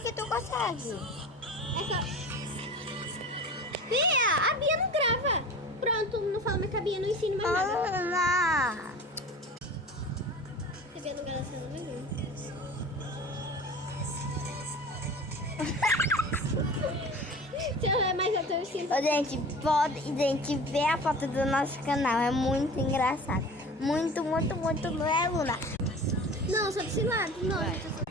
Como que tu consegue? É só... Bia, a Bia não grava. Pronto, não fala mais com a Bia, não ensino mais nada. Ana! Se a Bia não grava, você não vai ver. Mas eu tô ensinando. Ô, gente, vê a foto do nosso canal. É muito engraçado. Muito, não é, Luna? Não, só desse lado. Não,